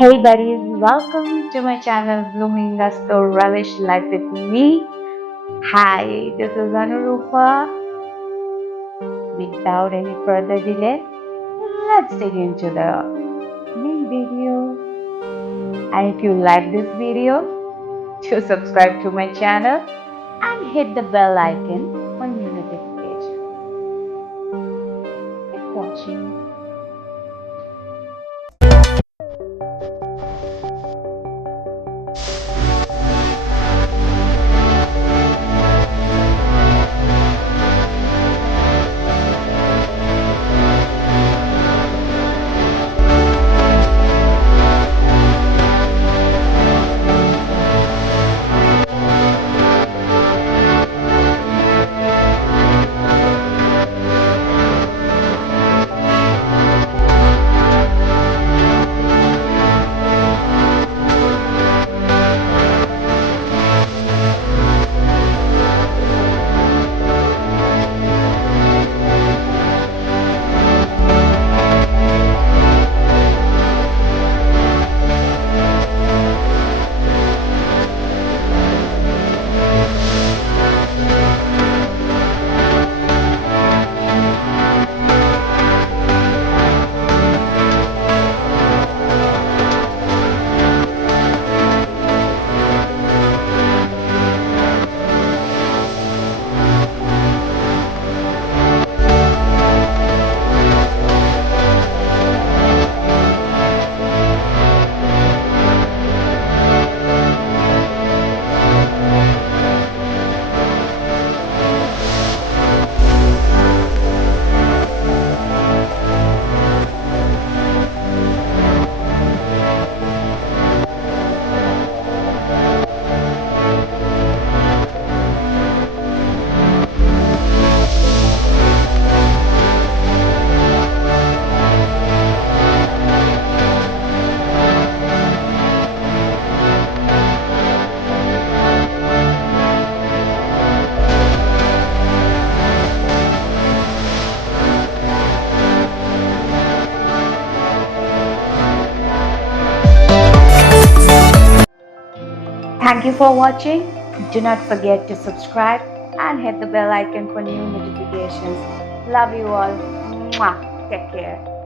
Hey buddies, welcome to my channel Blooming the Relish Life with me. Hi, this is Anurupa. Without any further delay, let's dig into the main video. And if you like this video, do subscribe to my channel and hit the bell icon for new notifications. Keep watching. Thank you for watching. Do not forget to subscribe and hit the bell icon for new notifications. Love you all. Mwah. Take care.